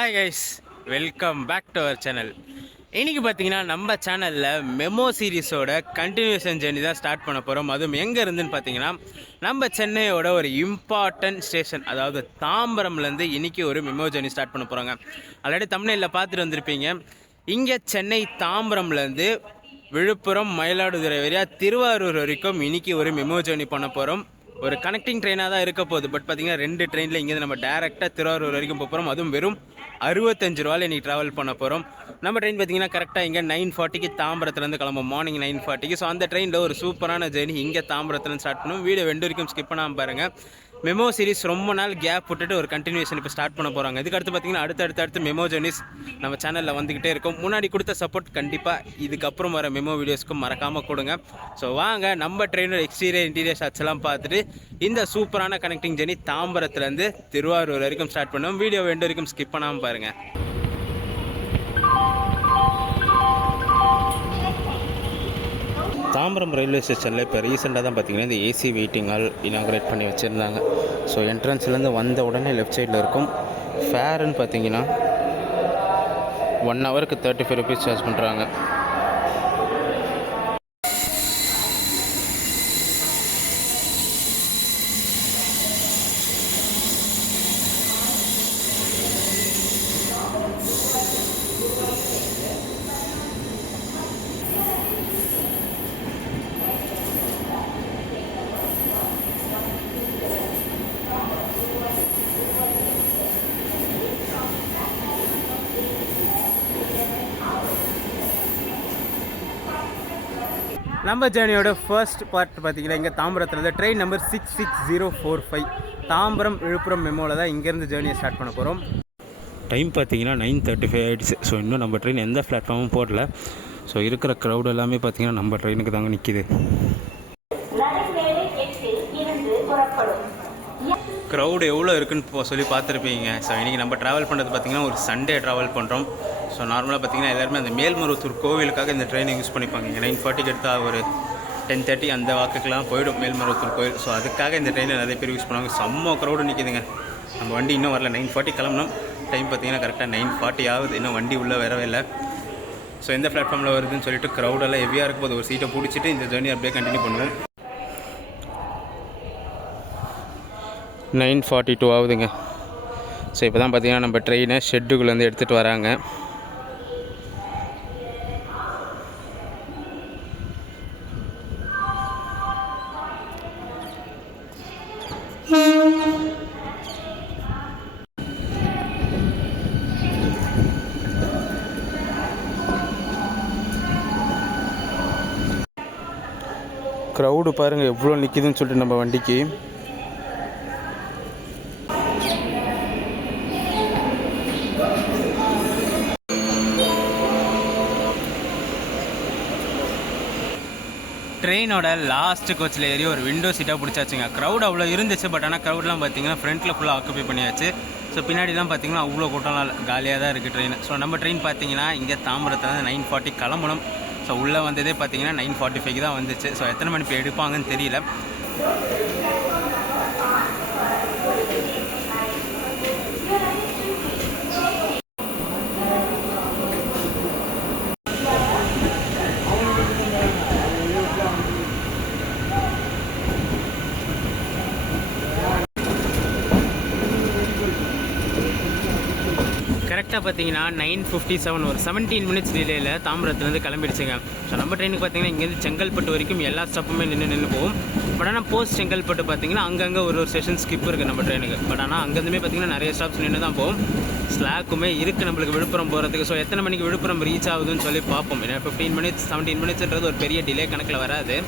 Hi guys, welcome back to our channel. இன்றைக்கி பார்த்தீங்கன்னா நம்ம சேனலில் மெமோ சீரீஸோட கண்டினியூஷன் ஜேர்னி தான் ஸ்டார்ட் பண்ண போகிறோம். அதுவும் எங்கே இருந்துன்னு பார்த்தீங்கன்னா நம்ம சென்னையோட ஒரு இம்பார்ட்டன்ட் ஸ்டேஷன், அதாவது தாம்பரம்லேருந்து இன்றைக்கி ஒரு மெமோ ஜேர்னி ஸ்டார்ட் பண்ண போகிறாங்க. ஆல்ரெடி தமிழில் பார்த்துட்டு வந்திருப்பீங்க. இங்கே சென்னை தாம்பரம்லேருந்து விழுப்புரம், மயிலாடுதுறை வரையா திருவாரூர் வரைக்கும் இன்றைக்கி ஒரு மெமோ ஜேர்னி பண்ண போகிறோம். ஒரு கனெக்டிங் ட்ரெயினாக தான் இருக்க போகுது. பட் பார்த்தீங்கன்னா 2 ட்ரெயினில் இங்கேருந்து நம்ம டேரெக்டாக திருவாரூர் வரைக்கும் போகிறோம். அதுவும் வெறும் 65 ரூபாயில் இன்றைக்கி ட்ராவல் பண்ண போகிறோம். நம்ம ட்ரெயின் பார்த்தீங்கன்னா கரெக்டாக இங்கே 9:40க்கு தாம்பரத்துலேருந்து கிளம்பும், மார்னிங் 9:40க்கு. ஸோ அந்த ட்ரெயினில் ஒரு சூப்பரான ஜேர்னி இங்கே தாம்பரத்துலேருந்து ஸ்டார்ட் பண்ணுவோம். வீடியோ வெண்டு வரைக்கும் ஸ்கிப் பண்ணாமல் பாருங்கள். மெமோ சீரிஸ் ரொம்ப நாள் கேப் விட்டுட்டு ஒரு கண்டினியூஷன் இப்போ ஸ்டார்ட் பண்ண போகிறாங்க. இதுக்கடுத்து பார்த்தீங்கன்னா அடுத்து மெமோ ஜேர்னிஸ் நம்ம சேனலில் வந்துக்கிட்டே இருக்கும். முன்னாடி கொடுத்த சப்போர்ட் கண்டிப்பாக இதுக்கப்புறம் வர மெமோ வீடியோஸ்க்கும் மறக்காமல் கொடுங்க. ஸோ வாங்க நம்ம ட்ரெயினோட எக்ஸ்டீரியர் இன்டீரியர் ஷாட்ஸ் எல்லாம் பார்த்துட்டு இந்த சூப்பரான கனெக்டிங் ஜேர்னி தாம்பரத்துலேருந்து திருவாரூர் வரைக்கும் ஸ்டார்ட் பண்ணுவோம். வீடியோ வெண்டு வரைக்கும் ஸ்கிப் பண்ணாமல் பாருங்கள். தாம்பரம் ரயில்வே ஸ்டேஷனில் இப்போ ரீசெண்டாக தான் பார்த்திங்கன்னா இந்த ஏசி வெயிட்டிங் ஹால் இனாக்ரேட் பண்ணி வச்சுருந்தாங்க. ஸோ என்ட்ரன்ஸ்லேருந்து வந்த உடனே லெஃப்ட் சைடில் இருக்கும். ஃபேருன்னு பார்த்தீங்கன்னா 1 ஹவருக்கு 35 ருபீஸ் சார்ஜ் பண்ணுறாங்க. நம்ம ஜேர்னியோட ஃபர்ஸ்ட் பார்ட் பார்த்திங்கன்னா இங்கே தாம்பரத்தில் ட்ரெயின் நம்பர் 66045 தாம்பரம் விழுப்புரம் மெமோவில் தான் இங்கேருந்து ஜேர்னியை ஸ்டார்ட் பண்ண போகிறோம். டைம் பார்த்திங்கன்னா 9:35 ஆகிடுச்சு. ஸோ இன்னும் நம்ம ட்ரெயின் எந்த பிளாட்ஃபார்மும் போடல. ஸோ இருக்கிற க்ரௌட் எல்லாமே பார்த்திங்கன்னா நம்ம ட்ரெயினுக்கு தாங்க நிற்கிது. க்ரௌடு எவ்வளோ இருக்குன்னு சொல்லி பார்த்துருப்பீங்க. ஸோ இன்றைக்கி நம்ம ட்ராவல் பண்ணுறது பார்த்திங்கன்னா ஒரு சண்டே ட்ராவல் பண்ணுறோம். ஸோ நார்மலாக பார்த்திங்கன்னா எல்லாருமே அந்த மேல்மருவத்தூர் கோவிலுக்காக இந்த ட்ரெயினை யூஸ் பண்ணிப்பாங்க. 9:40க்கு எடுத்தால் ஒரு 10:30 அந்த வாக்குக்கெலாம் போயிடும் மேல்மருவத்தூர் கோவில். ஸோ அதுக்காக இந்த ட்ரெயினை நிறைய பேர் யூஸ் பண்ணுவாங்க. செம்ம க்ரௌடு நிற்கிதுங்க. நம்ம வண்டி இன்னும் வரல. 9:40 கிளம்பணும். டைம் பார்த்திங்கன்னா கரெக்டாக 9:40 ஆகுது. இன்னும் வண்டி உள்ளே வரவே இல்லை. ஸோ எந்த பிளாட்ஃபார்மில் வருதுன்னு சொல்லிட்டு க்ரௌடெல்லாம் ஹெவியாக இருக்கும்போது ஒரு சீட்டை பிடிச்சிட்டு இந்த ஜேர்னி அப்படியே கண்டினியூ பண்ணுவோம். 9:42 ஆகுதுங்க. ஸோ இப்போ தான் பார்த்திங்கன்னா நம்ம ட்ரெயினை ஷெட்டுக்குள்ளேருந்து எடுத்துகிட்டு வராங்க. க்ரௌடு பாருங்கள் எவ்வளோ நிற்கிதுன்னு சொல்லிட்டு நம்ம வண்டிக்கு. ட்ரெயினோட லாஸ்ட் கோச்சில் ஏறி ஒரு விண்டோ சீட்டாக பிடிச்சாச்சுங்க. க்ரௌட் அவ்வளோ இருந்துச்சு. பட் ஆனால் க்ரௌட்லாம் பார்த்திங்கன்னா ஃப்ரண்ட்டில் ஃபுல்லாக ஆக்குப்பை பண்ணியாச்சு. ஸோ பின்னாடிலாம் பார்த்திங்கன்னா அவ்வளோ கூட்டம்லாம் காலியாக தான் இருக்குது ட்ரெயின். ஸோ நம்ம ட்ரெயின் பார்த்திங்கன்னா இங்கே தாம்பரத்தில் 9:40 கிளம்பணும். ஸோ உள்ளே வந்ததே பார்த்திங்கன்னா 9:45 தான் வந்துச்சு. ஸோ எத்தனை மணி இப்போ எடுப்பாங்கன்னு தெரியல. கரெக்டாக பார்த்தீங்கன்னா 9:57 ஒரு 17 மினிட்ஸ் டிலேயில் தாம்பரத்துலேருந்து கிளம்பிடுச்சுங்க. ஸோ நம்ம ட்ரெயினுக்கு பார்த்தீங்கன்னா இங்கேருந்து செங்கல்பட்டு வரைக்கும் எல்லா ஸ்டாப்புமே நின்று போகும். பட் ஆனால் போஸ்ட் செங்கல்பட்டு பார்த்தீங்கன்னா அங்கங்கே ஒரு ஸ்டேஷன் ஸ்கிப் இருக்குது நம்ம ட்ரெயினுக்கு. பட் ஆனால் அங்கேருந்துமே பார்த்தீங்கன்னா நிறைய ஸ்டாப்ஸ் நின்று தான் போகும். ஸ்லாக்குமே இருக்குது நம்மளுக்கு விழுப்புரம் போகிறதுக்கு. ஸோ எத்தனை மணிக்கு விழுப்புரம் ரீச் ஆகுதுன்னு சொல்லி பார்ப்போம். ஏன்னா 15 மினிட்ஸ் 17 மினிட்ஸ்ன்றது ஒரு பெரிய டிலே கணக்கில் வராது.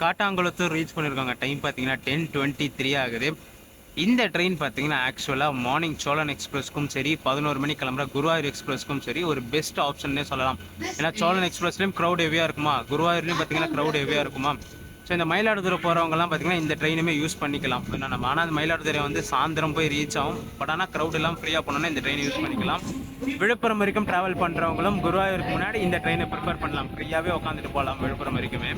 காட்டாங்குளத்தூர் ரீச் பண்ணியிருக்காங்க. டைம் பார்த்தீங்கன்னா 10:23 ஆகுது. இந்த ட்ரெயின் பார்த்தீங்கன்னா ஆக்சுவலாக மார்னிங் சோழன் எக்ஸ்பிரஸ்க்கும் சரி 11 மணி கிளம்புற குருவாயூர் எக்ஸ்பிரஸ்க்கும் சரி ஒரு பெஸ்ட் ஆப்ஷன்னே சொல்லலாம். ஏன்னா சோழன் எக்ஸ்பிரஸ்லேயும் க்ரௌட் ஹெவியாக இருக்குமா, குருவாயூர்லேயும் பார்த்தீங்கன்னா க்ரௌட் ஹெவியாக இருக்குமா. ஸோ இந்த மயிலாடுதுறை போகிறவங்கலாம் பார்த்தீங்கன்னா இந்த ட்ரெயினுமே யூஸ் பண்ணிக்கலாம். ஏன்னா நம்ம ஆனால் மயிலாடுதுறை வந்து சாயந்தரம் போய் ரீச் ஆகும். பட் ஆனால் க்ரௌட் எல்லாம் ஃப்ரீயாக போனோன்னா இந்த ட்ரெயின் யூஸ் பண்ணிக்கலாம். விழுப்புரம் வரைக்கும் ட்ராவல் பண்ணுறவங்களும் குருவாயூருக்கு முன்னாடி இந்த ட்ரெயினை ப்ரிஃபர் பண்ணலாம். ஃப்ரீயாகவே உட்காந்துட்டு போகலாம் விழுப்புரம் வரைக்குமே.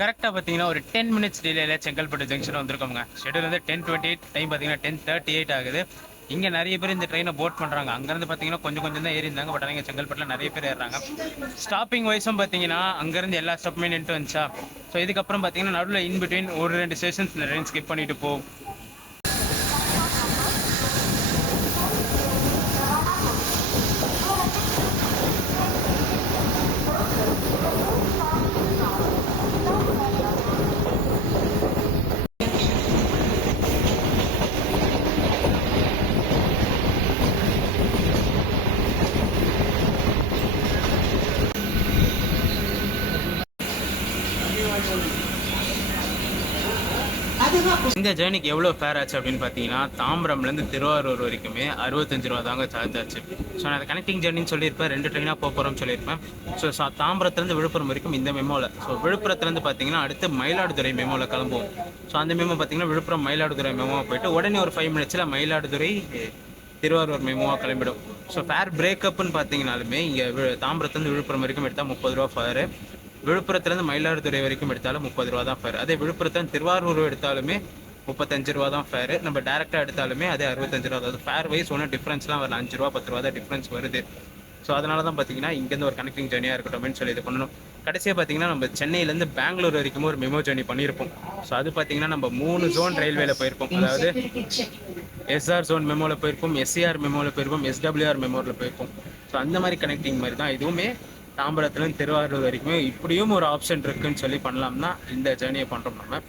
கரெக்டாக பார்த்தீங்கன்னா ஒரு 10 மினிட்ஸ் டிலேயில் செங்கல்பட்டு ஜங்ஷன் வந்திருக்கோங்க. ஷெடியூல் வந்து 10:28, டைம் பார்த்தீங்கன்னா 10:38 ஆகுது. இங்கே நிறைய பேர் இந்த ட்ரெயினை போட் பண்ணுறாங்க. அங்கேருந்து பார்த்தீங்கன்னா கொஞ்சம் தான் ஏறி இருந்தாங்க. பட் ஆனால் செங்கல்பட்டில் நிறைய பேர் ஏறுறாங்க. ஸ்டாப்பிங் வைஸும் பார்த்தீங்கன்னா அங்கேருந்து எல்லா ஸ்டாப்புமே நின்று வந்துச்சா. ஸோ இதுக்கப்புறம் பார்த்தீங்கன்னா நடுவில் இன்பிட்வீன் ஒரு 2 ஸ்டேஷன்ஸ் இந்த ட்ரெயின் ஸ்கிப் பண்ணிட்டு போகும். இந்த ஜேர்னிக்கு எவ்வளோ ஃபேர் ஆச்சு அப்படின்னு பார்த்தீங்கன்னா தாம்பரம்லேருந்து திருவாரூர் வரைக்குமே 65 ரூபா தாங்க சார்ஜ் ஆச்சு. ஸோ நான் அதை கனெக்டிங் ஜேர்னின்னு சொல்லியிருப்பேன், 2 ட்ரெயினாக போகிறோம்னு சொல்லியிருப்பேன். ஸோ தாம்பரத்துலேருந்து விழுப்புரம் வரைக்கும் இந்த மெமோவில், ஸோ விழுப்புரத்துலேருந்து பார்த்தீங்கன்னா அடுத்து மயிலாடுதுறை மெமோவில் கிளம்புவோம். ஸோ அந்த மெமோ பார்த்தீங்கன்னா விழுப்புரம் மயிலாடுதுறை மெமோவாக போயிட்டு உடனே ஒரு 5 மினிட்ஸில் மயிலாடுதுறை திருவாரூர் மெமோவாக கிளம்பிடும். ஸோ ஃபேர் பிரேக்கப்னு பார்த்தீங்கன்னாலுமே இங்கே தாம்பரத்துலேருந்து விழுப்புரம் வரைக்கும் எடுத்தால் 30 ரூபா ஃபேரு, விழுப்புரத்துலேருந்து மயிலாடுதுறை வரைக்கும் எடுத்தாலும் 30 ரூபா தான் ஃபேர். அதே விழுப்புரத்துலேருந்து திருவாரூர் எடுத்தாலுமே 35 ரூபா தான் ஃபேரு. நம்ம டேரெக்டாக எடுத்தாலுமே அதே 65 ரூபா. அதாவது ஃபேர் வைஸ் ஒன்றும் டிஃப்ரென்ஸ்லாம் வரல, 5 ரூபா 10 ரூபா தான் டிஃப்ரென்ஸ் வருது. ஸோ அதனால தான் பார்த்தீங்கன்னா இங்கேருந்து ஒரு கனெக்டிங் ஜேர்னியாக இருக்கட்டும்னு சொல்லி இது பண்ணணும். கடைசியாக பார்த்தீங்கன்னா நம்ம சென்னையிலேருந்து பெங்களூர் வரைக்கும் ஒரு மெமோ ஜேர்னி பண்ணியிருப்போம். ஸோ அது பார்த்தீங்கன்னா நம்ம 3 ஜோன் ரயில்வேல போயிருப்போம். அதாவது எஸ்ஆர் ஜோன் மெமோவில் போயிருப்போம், எஸ்சிஆர் மெமோவில் போயிருப்போம், எஸ்டபிள்யூஆர் மெமோவில் போயிருப்போம். ஸோ அந்த மாதிரி கனெக்டிங் மாதிரி தான் இதுவுமே தாம்பரத்துலேருந்து திருவாரூர் வரைக்குமே இப்படியும் ஒரு ஆப்ஷன் இருக்குன்னு சொல்லி பண்ணலாம்னா இந்த ஜேர்னியை பண்ணுறோம் நம்ம.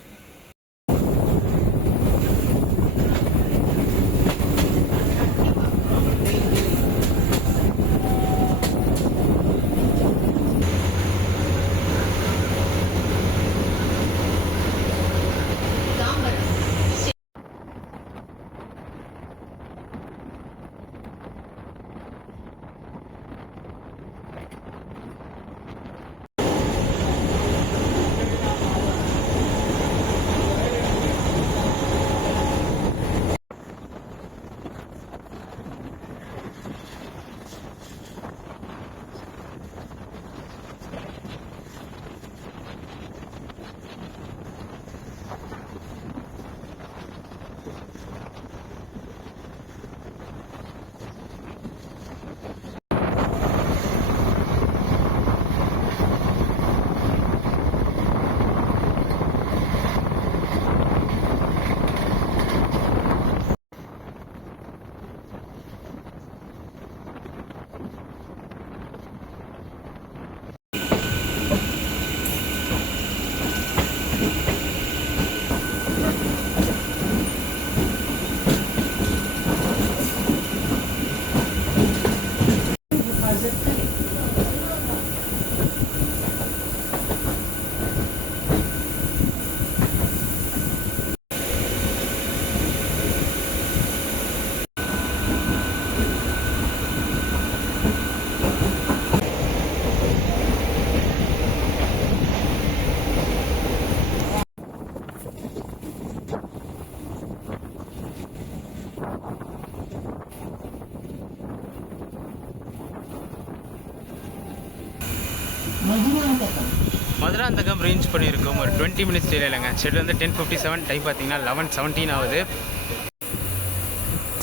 மதுராந்தகம் ரீச் பண்ணியிருக்கோம் ஒரு 20 மினிட்ஸ் இல்லைங்க. ஷெட்யூல் வந்து 10:57, டைம் பார்த்தீங்கன்னா 11:17 ஆகுது.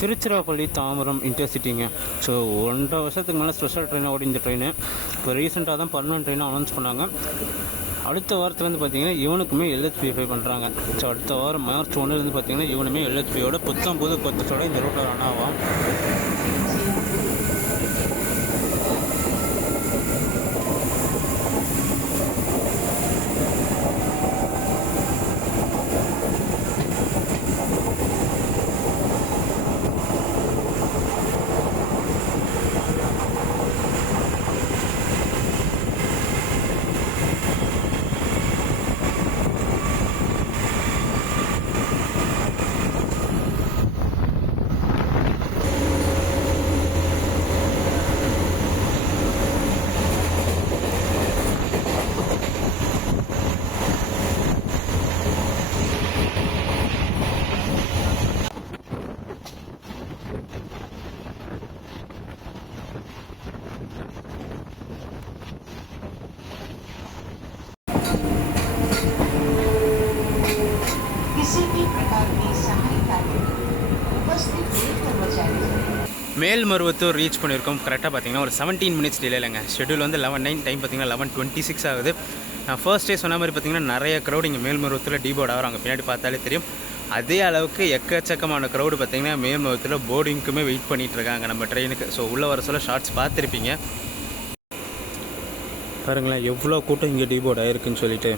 திருச்சிராப்பள்ளி தாம்பரம் இன்டர்சிட்டிங்க. ஸோ 1.5 வருஷத்துக்கு மேலே ஸ்பெஷல் ட்ரெயினாக ஓடி இந்த ட்ரெயின் இப்போ ரீசெண்டாக தான் பர்மனன்ட் ட்ரெயினாக அனௌன்ஸ் பண்ணாங்க. அடுத்த வாரத்துலேருந்து பார்த்தீங்கன்னா இவனுக்குமே எல்ஹெச்பிஐ பண்ணுறாங்க. ஸோ அடுத்த வாரம் மார்ச் 1 பார்த்தீங்கன்னா இவனுமே எல்ஹெச்பியோட புத்தம் புது கொத்தோட இந்த ரூட்டில் ரன் ஆகும். மேல்மருவத்தூர் ரீச் பண்ணியிருக்கோம். கரெக்டாக பார்த்தீங்கன்னா ஒரு 17 மினிட்ஸ் டிலேலங்க. ஷெட்யூல் வந்து 11:09, டைம் பார்த்தீங்கன்னா 11:26 ஆகுது. நான் ஃபர்ஸ்ட் டே சொன்ன மாதிரி பார்த்தீங்கன்னா நிறைய க்ரௌட் இங்கே மேல்மருவத்தூரில் டீபோர்ட் ஆகிறாங்க. பின்னாடி பார்த்தாலே தெரியும். அதே அளவுக்கு எக்கச்சக்கமான க்ரௌடு பார்த்தீங்கன்னா மேல்மருவத்தூரில் போர்டிங்க்குமே வெயிட் பண்ணிகிட்டு இருக்காங்க நம்ம ட்ரெயினுக்கு. ஸோ உள்ளே வர சொல்ல ஷார்ட்ஸ் பார்த்துருப்பீங்க. பாருங்களேன் எவ்வளோ கூட்டம் இங்கே டீபோர்ட் ஆகிருக்குன்னு சொல்லிட்டு.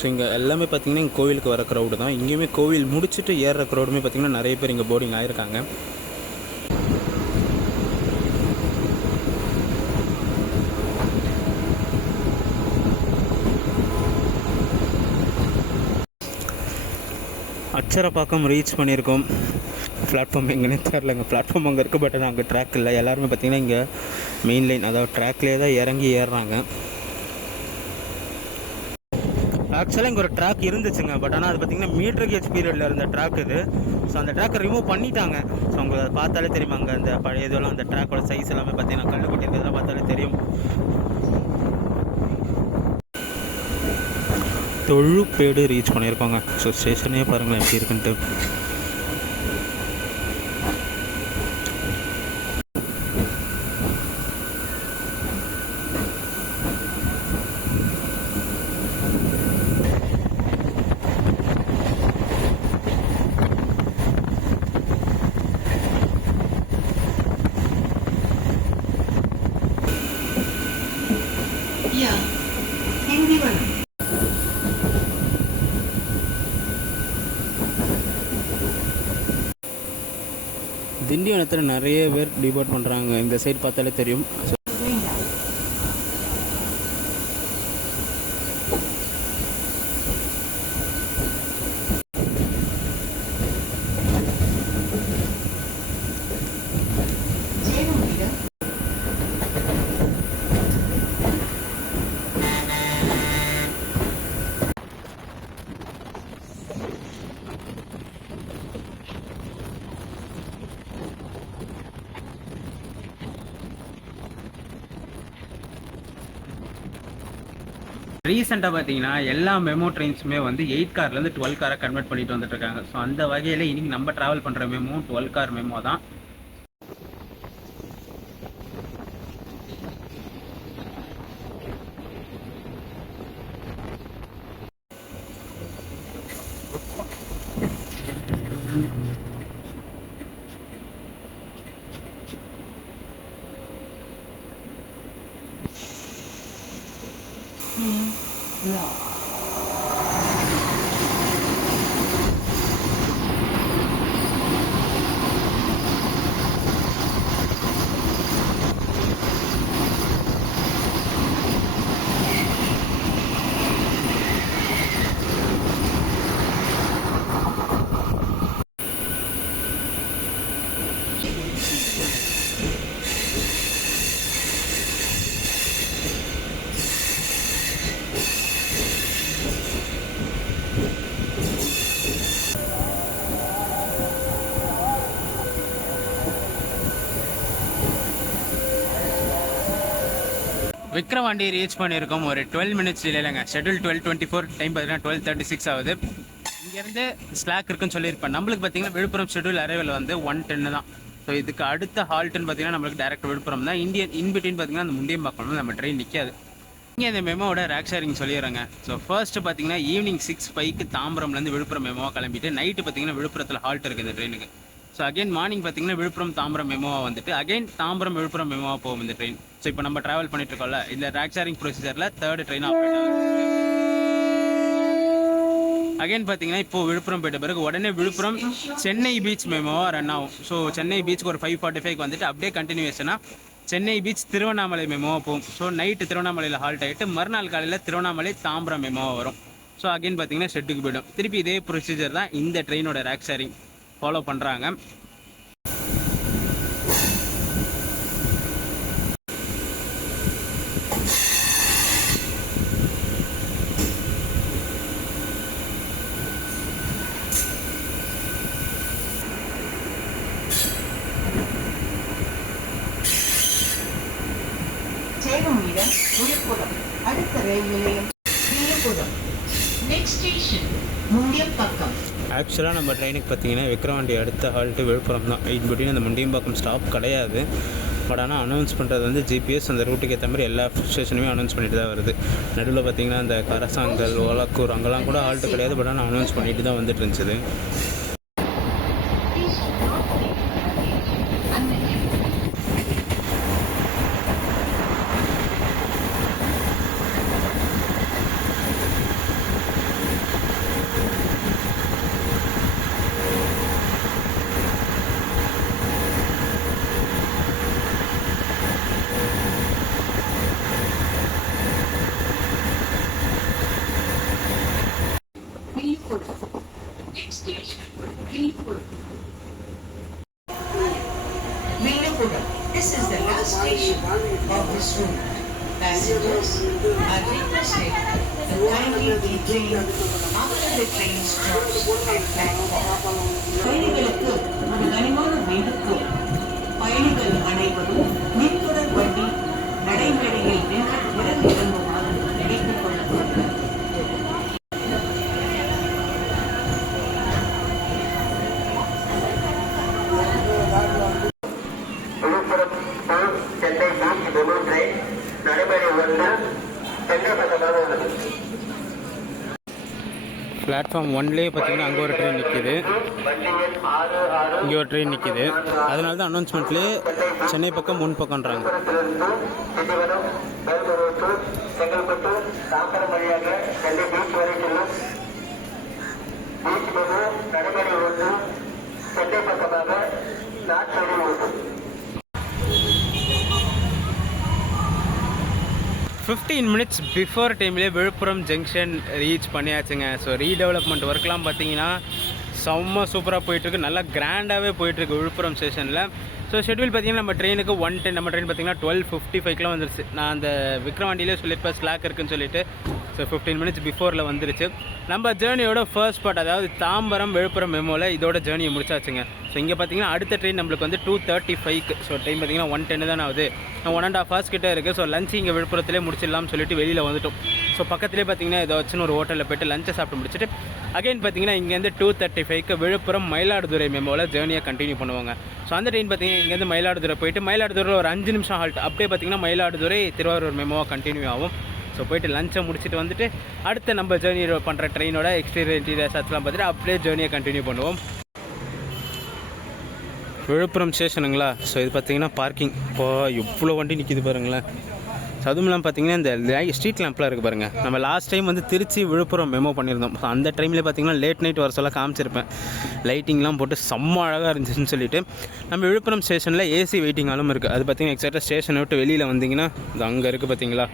ஸோ இங்கே எல்லாமே பார்த்திங்கன்னா இங்கே கோவிலுக்கு வர க்ரௌடு தான். இங்கேயுமே கோவில் முடிச்சுட்டு ஏறுற க்ரௌடுமே பார்த்திங்கன்னா நிறைய பேர் இங்கே போர்டிங் ஆகிருக்காங்க. அச்சரப்பாக்கம் ரீச் பண்ணியிருக்கோம். பிளாட்ஃபார்ம் எங்கேனே தெரிலங்க. பிளாட்ஃபார்ம் அங்கே இருக்குது, பட் அங்கே ட்ராக் இல்லை. எல்லாருமே பார்த்திங்கன்னா இங்கே மெயின் லைன், அதாவது ட்ராக்லேயே தான் இறங்கி ஏறுறாங்க. ஆக்சுவலாக இங்கே ஒரு ட்ராக் இருந்துச்சுங்க, பட் ஆனால் அது பார்த்திங்கன்னா மீட்டர் கேஜ் பீரியடில் இருந்த ட்ராக் இது. ஸோ அந்த ட்ராக்கை ரிமூவ் பண்ணிட்டாங்க. ஸோ உங்களுக்கு அதை பார்த்தாலே தெரியுமா, அங்கே அந்த பழைய இதெல்லாம் அந்த ட்ராக்கோட சைஸ் எல்லாமே பார்த்திங்கன்னா கல் கொட்டி இருக்கிறதெல்லாம் பார்த்தாலே தெரியும். தொழுப்பேடு ரீச் பண்ணியிருக்கோங்க. ஸோ ஸ்டேஷனே பாருங்களேன் எப்படி இருக்குன்ட்டு. திண்டிவனத்தில் நிறைய பேர் டிபோர்ட் பண்ணுறாங்க. இந்த சைடு பார்த்தாலே தெரியும். ரீசெண்டாக பார்த்தீங்கன்னா எல்லா மெமோ ட்ரெயின்ஸுமே வந்து 8 கார்லேருந்து 12 காராக கன்வெர்ட் பண்ணிட்டு வந்துட்டு இருக்காங்க. ஸோ அந்த வகையில் இன்றைக்கி நம்ம ட்ராவல் பண்ணுற மெமோ 12 கார் மெமோ தான். விக்ரவாண்டி ரீச் பண்ணியிருக்கோம். ஒரு 12 மினிட்ஸ் இல்லைங்க. ஷெட்யூல் 12:24, டைம் பார்த்தீங்கன்னா 12:36 ஆகுது. இங்கேருந்து ஸ்லாக் இருக்குன்னு சொல்லியிருப்பேன். நம்மளுக்கு பார்த்தீங்கன்னா விழுப்புரம் ஷெட்யூல் அரைவல் வந்து 1:10 தான். ஸோ இதுக்கு அடுத்த ஹால்ட்டுன்னு பார்த்தீங்கன்னா நம்மளுக்கு டேரக்ட் விழுப்புரம் தான். இன்பிட்வீன் பார்த்தீங்கன்னா அந்த முண்டியம்பாக்கம் நம்ம ட்ரெயின் நிற்காது. இங்கே இந்த மெமோட ரேக் ஷேரிங் சொல்லிடுறேங்க. ஸோ ஃபர்ஸ்ட்டு பார்த்தீங்கன்னா ஈவினிங் 6:05 தாம்பரம்லேருந்து விழுப்புரம் மெமோவாக கிளம்பிட்டு நைட்டு பார்த்தீங்கன்னா விழுப்புரத்தில் ஹால்ட் இருக்குது இந்த ட்ரெயினுக்கு. ஸோ அகைன் மார்னிங் பார்த்தீங்கன்னா விழுப்புரம் தாம்பரம் மெமோவாக வந்துட்டு அகைன் தாம்பரம் விழுப்புரம் மெமோவாக போகும் இந்த ட்ரெயின். ஸோ இப்போ நம்ம ட்ராவல் பண்ணிட்டு இருக்கோம்ல, இந்த ரேக் ஷேரிங் ப்ரொசீஜரில் 3rd ட்ரெயின் ஆப்ரேட் ஆகுது. அகைன் பார்த்தீங்கன்னா இப்போ விழுப்புரம் போயிட்ட பிறகு உடனே விழுப்புரம் சென்னை பீச் மெமோவாக ரன் ஆகும். ஸோ சென்னை பீச்சுக்கு ஒரு 5:45 வந்துட்டு அப்படியே கண்டினியூஷனாக சென்னை பீச் திருவண்ணாமலை மெமோவாக போகும். ஸோ நைட்டு திருவண்ணாமலையில் ஹால்ட் ஆகிட்டு மறுநாள் காலையில் திருவண்ணாமலை தாம்பரம் மெமோவாக வரும். ஸோ அகைன் பார்த்தீங்கன்னா ஷெட்டுக்கு போய்டும். திருப்பி இதே ப்ரொசீஜர் தான் இந்த ட்ரெயினோட ரேக் ஷேரிங் ஃபாலோ பண்ணுறாங்க. விழுப்புரம் அடுத்த ரயில் நிலையம் விழுப்புரம். Next station Mundiyampakkam. ஆக்சுவலாக நம்ம ட்ரெயினுக்கு பார்த்தீங்கன்னா விக்ரவாண்டி அடுத்த ஹால்ட்டு விழுப்புரம் தான். இட்படின்னு அந்த முண்டியம்பாக்கம் ஸ்டாப் கிடையாது. பட் ஆனால் அனௌன்ஸ் பண்ணுறது வந்து ஜிபிஎஸ் அந்த ரூட்டுக்கு ஏற்ற மாதிரி எல்லா ஸ்டேஷனுமே அனௌன்ஸ் பண்ணிட்டு தான் வருது. நடுவில் பார்த்தீங்கன்னா இந்த கரசாங்கல், ஓலக்கூர் அங்கெல்லாம் கூட ஹால்ட்டு கிடையாது. பட் ஆனால் அனௌன்ஸ் பண்ணிட்டு தான் வந்துட்டு இருந்துச்சு. This is the last station of this route. Passengers are requested to kindly detain after the train stops at platform. பயணிகளுக்கு ஒரு கனிமான வேண்டுகோள். பயணிகள் அனைவரும் மின்தொடர் வண்டி நடைமேடையில் நின்று பிறகு இறங்குமாறு கேட்டுக் கொள்ளப்படுகிறது. பிளாட்ஃபார்ம் 1லேயே பார்த்தீங்கன்னா அங்கே ஒரு ட்ரெயின் நிற்கிது, இங்கே ஒரு ட்ரெயின் நிற்கிது. அதனால தான் அனௌன்ஸ்மெண்ட்லேயே சென்னை பக்கம் முன் பக்கம்ன்றாங்க. சென்னை பக்கமாக 15 மினிட்ஸ் பிஃபோர் டைம்லேயே விழுப்புரம் ஜங்ஷன் ரீச் பண்ணியாச்சுங்க. ஸோ ரீடெவலப்மெண்ட் ஒர்க்லாம் பார்த்தீங்கன்னா செம்ம சூப்பராக போயிட்டுருக்கு, நல்லா கிராண்டாகவே போயிட்டுருக்கு விழுப்புரம் ஸ்டேஷனில். ஸோ ஷெட்யூல் பார்த்தீங்கன்னா நம்ம ட்ரெயினுக்கு 1:10, நம்ம ட்ரெயின் பார்த்தீங்கன்னா 12:55 வந்துருச்சு. நான் அந்த விக்ரவாண்டியிலே சொல்லியிருப்பேன் ஸ்லாக் இருக்குன்னு சொல்லிட்டு. ஸோ 15 மினிட்ஸ் பிஃபோரில் வந்துருச்சு. நம்ம ஜேர்னியோட ஃபர்ஸ்ட் பார்ட், அதாவது தாம்பரம் விழுப்புரம் மெமோவில் இதோட ஜேர்னியை முடிச்சாச்சுங்க. ஸோ இங்கே பார்த்தீங்கன்னா அடுத்த ட்ரெயின் நம்மளுக்கு வந்து 2:35. ஸோ டைம் பார்த்தீங்கன்னா 1:10 தானே ஆகுது. 1.5 hours கிட்டே இருக்குது. ஸோ லஞ்ச் இங்கே விழுப்புரத்திலே முடிச்சிடலாம்னு சொல்லிட்டு வெளியில் வந்துட்டோம். ஸோ பக்கத்துலேயே பார்த்தீங்கன்னா ஏதாச்சும் ஒரு ஹோட்டலில் போய்ட்டு லஞ்சை சாப்பிட்டு முடிச்சுட்டு அகைன் பார்த்தீங்கன்னா இங்கேருந்து 2:35 விழுப்புரம் மயிலாடுதுறை மெமோவில் ஜேர்னியை கண்டினியூ பண்ணுவாங்க. ஸோ அந்த ட்ரெயின் பார்த்தீங்கன்னா இங்கேருந்து மயிலாடுதுறை போயிட்டு மயிலாடுதுறையில் ஒரு 5 நிமிஷம் ஹால்ட், அப்படியே பார்த்தீங்கன்னா மயிலாடுதுறை திருவாரூர் மெமோவாக கண்டினியூ ஆகும். ஸோ போய்ட்டு லஞ்சை முடிச்சுட்டு வந்துட்டு அடுத்த நம்ம ஜேர்னி பண்ணுற ட்ரெயினோட எக்ஸ்டீரியர் இன்டீரியர் ஷாட்ஸ்லாம் பார்த்துட்டு அப்படியே ஜேர்னியை கண்டினியூ பண்ணுவோம். விழுப்புரம் ஸ்டேஷனுங்களா. ஸோ இது பார்த்தீங்கன்னா பார்க்கிங். இப்போ எவ்வளோ வண்டி நிற்கிது பாருங்களேன். ஸோ அதுவும் இல்லாமல் பார்த்தீங்கன்னா இந்த ஸ்ட்ரீட் லேம்ப்லாம் இருக்குது பாருங்கள். நம்ம லாஸ்ட் டைம் வந்து திருச்சி விழுப்புரம் மெமோ பண்ணியிருந்தோம். ஸோ அந்த டைமில் பார்த்தீங்கன்னா லேட் நைட் வர சொல்ல காமிச்சிருப்பேன். லைட்டிங்லாம் போட்டு செம்ம அழகாக இருந்துச்சுன்னு சொல்லிட்டு. நம்ம விழுப்புரம் ஸ்டேஷனில் ஏசி வெயிட்டிங் ஹாலும் இருக்குது. அது பார்த்தீங்கன்னா எக்ஸாக்டாக ஸ்டேஷனை விட்டு வெளியில் வந்தீங்கன்னா இது அங்கே இருக்குது பார்த்தீங்களா,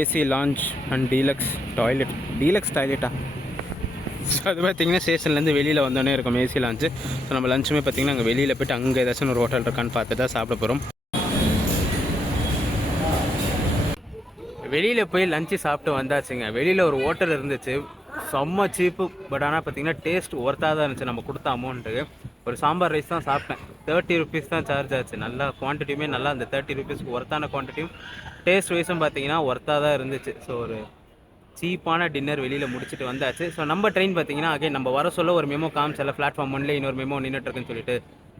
ஏசி லான்ச் அண்ட் டீலக்ஸ் டாய்லெட்டா. ஸோ அது பார்த்தீங்கன்னா ஸ்டேஷன்லேருந்து வெளியில் வந்தோடனே இருக்கும் ஏசி லான்ச்சு. ஸோ நம்ம லஞ்சுமே பார்த்தீங்கன்னா அங்கே வெளியில் போய்ட்டு அங்கே ஏதாச்சும் ஒரு ஹோட்டல் இருக்கான்னு பார்த்து தான் சாப்பிட போகிறோம். வெளியில் போய் லஞ்சு சாப்பிட்டு வந்தாச்சுங்க. வெளியில் ஒரு ஹோட்டல் இருந்துச்சு, செம்ம சீப்பு. பட் ஆனால் பார்த்தீங்கன்னா டேஸ்ட் ஒர்த்தாக தான் இருந்துச்சு நம்ம கொடுத்த அமௌண்ட்டுக்கு. ஒரு சாம்பார் ரைஸ் தான் சாப்பிட்டேன். 30 ருபீஸ் தான் சார்ஜ் ஆச்சு. நல்லா குவான்டிட்டியுமே நல்லா, அந்த 30 ருபீஸ்க்கு ஒர்த்தான குவான்டிட்டியும் டேஸ்ட் வைஸும் பார்த்தீங்கன்னா ஒர்த்தாக தான் இருந்துச்சு. ஸோ ஒரு சீப்பான டின்னர் வெளியில் முடிச்சுட்டு வந்தாச்சு. ஸோ நம்ம ட்ரெயின் பார்த்தீங்கன்னா அகைன் நம்ம வர சொல்ல ஒரு மெமோ காமிச்சல பிளாட்ஃபார்ம் 1ல இன்னொரு மெமோ நின்றுட்டுருக்குன்னு சொல்லிட்டு,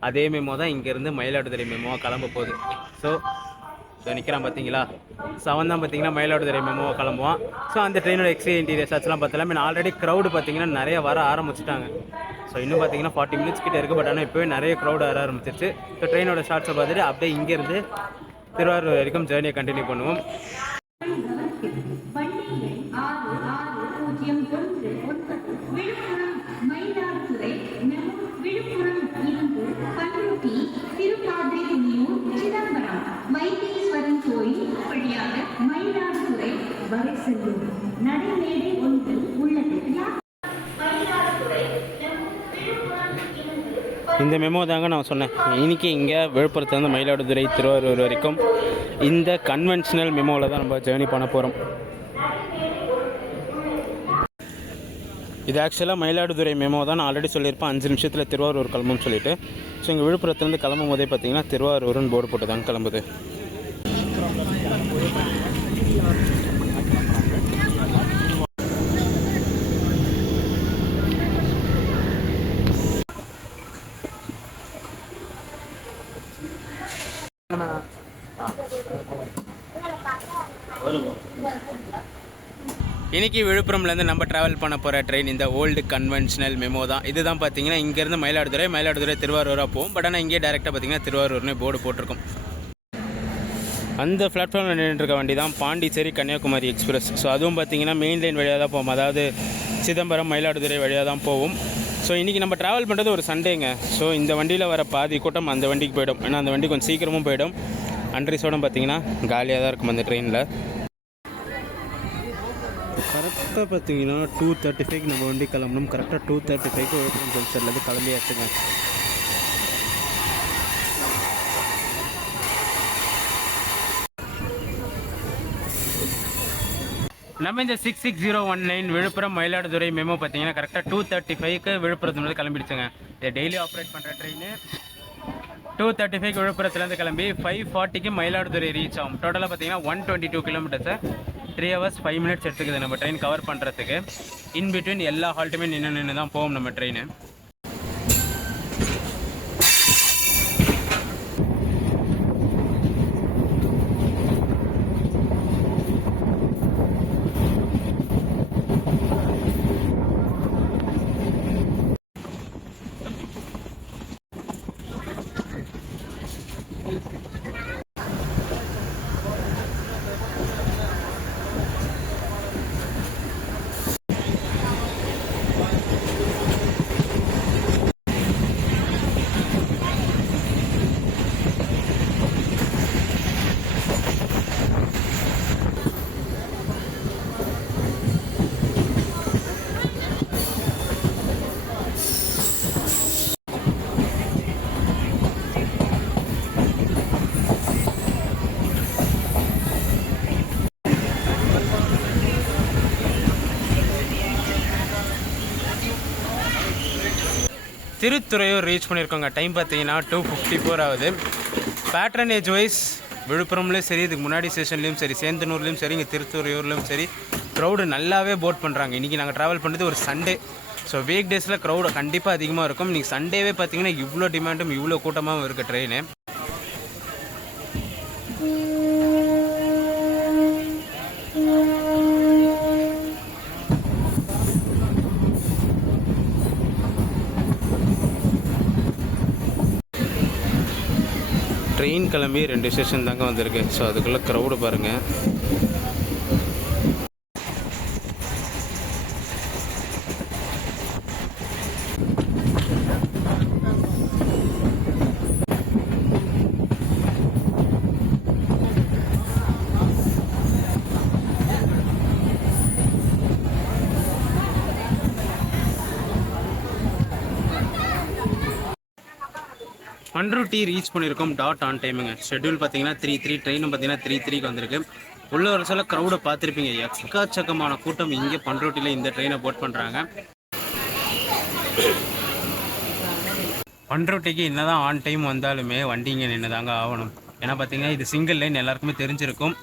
அதே மெமோ தான் இங்கேருந்து மயிலாடுதுறை மெமோவாக கிளம்ப போகுது. ஸோ இதை நிற்கிறான் பார்த்தீங்களா, ஸோ அவன் தான் பார்த்தீங்கன்னா மயிலாடுதுறை மெமோவாக கிளம்புவான். ஸோ அந்த ட்ரெயினோட இன்டீரியர்ஸ் ஆச்சுலாம் பார்த்தலாம். ஆல்ரெடி க்ரௌடு பார்த்தீங்கன்னா நிறைய வர ஆரம்பிச்சிட்டாங்க. ஸோ இன்னும் பார்த்தீங்கன்னா 40 மினிட்ஸ் கிட்ட இருக்குது. பட் ஆனால் இப்போவே நிறைய க்ரௌட் வர ஆரம்பிச்சிருச்சு. ஸோ ட்ரெயினோட ஷார்ட்ஸை பார்த்துட்டு அப்படியே இங்கேருந்து திருவாரூர் வரைக்கும் ஜேர்னியை கண்டினியூ பண்ணுவோம். இந்த மெமோ தாங்க நான் சொன்னேன், இன்னைக்கு இங்கே விழுப்புரத்துலேருந்து மயிலாடுதுறை திருவாரூர் வரைக்கும் இந்த கன்வென்ஷனல் மெமோவில் தான் நம்ம ஜேர்னி பண்ண போகிறோம். இது ஆக்சுவலாக மயிலாடுதுறை மெமோ தான். நான் ஆல்ரெடி சொல்லியிருப்பேன் 5 நிமிஷத்தில் திருவாரூர் கிளம்புன்னு சொல்லிட்டு. ஸோ இங்கே விழுப்புரத்துலேருந்து கிளம்பும் போதே பார்த்தீங்கன்னா திருவாரூர்னு போர்டு போட்டு தாங்க கிளம்புது. இன்றைக்கி விழுப்புரம்லேருந்து நம்ம ட்ராவல் பண்ண போகிற ட்ரெயின் இந்த ஓல்டு கன்வென்ஷனல் மெமோ தான். இதுதான் பார்த்தீங்கன்னா இங்கேருந்து மயிலாடுதுறை திருவாரூராக போகும். பட் ஆனால் இங்கே டேரெக்டாக பார்த்தீங்கன்னா திருவாரூர்னு போர்டு போட்டிருக்கும். அந்த பிளாட்ஃபார்மில் நின்றுருக்க வண்டி தான் பாண்டிச்சேரி கன்னியாகுமரி எக்ஸ்பிரஸ். ஸோ அதுவும் பார்த்தீங்கன்னா மெயின் லைன் வழியாக தான் போகும், அதாவது சிதம்பரம் மயிலாடுதுறை வழியாக தான் போகும். ஸோ இன்றைக்கி நம்ம ட்ராவல் பண்ணுறது ஒரு சண்டேங்க. ஸோ இந்த வண்டியில் வர பாதி கூட்டம் அந்த வண்டிக்கு போயிடும். ஏன்னா அந்த வண்டி கொஞ்சம் சீக்கிரமும் போயிடும். அன்றைசோட பார்த்தீங்கன்னா காலியாக தான் இருக்கும் அந்த ட்ரெயினில். கரெக்டாக பார்த்தீங்கன்னா 2:35 நம்ம வண்டி கிளம்பணும். கரெக்டாக 2:35 விழுப்புரம் ஜங்ஷன்லேருந்து கிளம்பியாச்சுங்க. நம்ம இந்த 66019 விழுப்புரம் மயிலாடுதுறை மெமோ பார்த்தீங்கன்னா கரெக்டாக 2:35க்கு விழுப்புரத்துலேருந்து கிளம்பிடுச்சுங்க. இதை டெய்லி ஆப்ரேட் பண்ணுற ட்ரெயின் 2:35 விழுப்புரத்துலேருந்து கிளம்பி 5:40க்கு மயிலாடுதுறை ரீச் ஆகும். டோட்டலாக பார்த்தீங்கன்னா 122 கிலோமீட்டர்ஸை 3 hours 5 minutes எடுத்துக்குது நம்ம ட்ரெயின் கவர் பண்ணுறதுக்கு. இன்பிட்வீன் எல்லா ஹால்ட்டுமே நின்று தான் போகும் நம்ம ட்ரெயின். திருத்துறையூர் ரீச் பண்ணியிருக்கோங்க. டைம் பார்த்தீங்கன்னா 2:54 ஆகுது. பேட்ரனேஜ் வைஸ் விழுப்புரம்லேயும் சரி, இதுக்கு முன்னாடி ஸ்டேஷன்லேயும் சரி, சேந்தனூர்லேயும் சரி, இங்கே திருத்துறையூர்லேயும் சரி க்ரௌடு நல்லாவே போட் பண்ணுறாங்க. இன்றைக்கி நாங்கள் ட்ராவல் பண்ணுறது ஒரு சண்டே. ஸோ வீக் டேஸில் க்ரௌடு கண்டிப்பாக அதிகமாக இருக்கும். இன்றைக்கி சண்டேவே பார்த்தீங்கன்னா இவ்வளோ டிமாண்டும் இவ்வளோ கூட்டமாகவும் இருக்குது ட்ரெயின். ட்ரெயின் கிளம்பி 2 ஸ்டேஷன் தாங்க வந்திருக்கு. ஸோ அதுக்குள்ளே க்ரௌடு பாருங்கள். பண்ருட்டி ரீச் பண்ணியிருக்கோம் டாட் ஆன் டைமுங்க. ஷெட்யூல் பார்த்தீங்கன்னா 3:03, ட்ரெயினும் பார்த்தீங்கன்னா 3:03க்கு வந்திருக்கு. உள்ள ஒரு சில க்ரௌடை பார்த்துருப்பீங்க. எக்கச்சக்கமான கூட்டம் இங்கே பண்ருட்டியில் இந்த ட்ரெயினை போட் பண்ணுறாங்க. பண்ருட்டிக்கு என்ன தான் ஆன் டைம் வந்தாலுமே வண்டி இங்கே நின்று தாங்க ஆகணும். ஏன்னா பார்த்தீங்கன்னா இது சிங்கிள் லைன், எல்லாருக்குமே தெரிஞ்சிருக்கும்.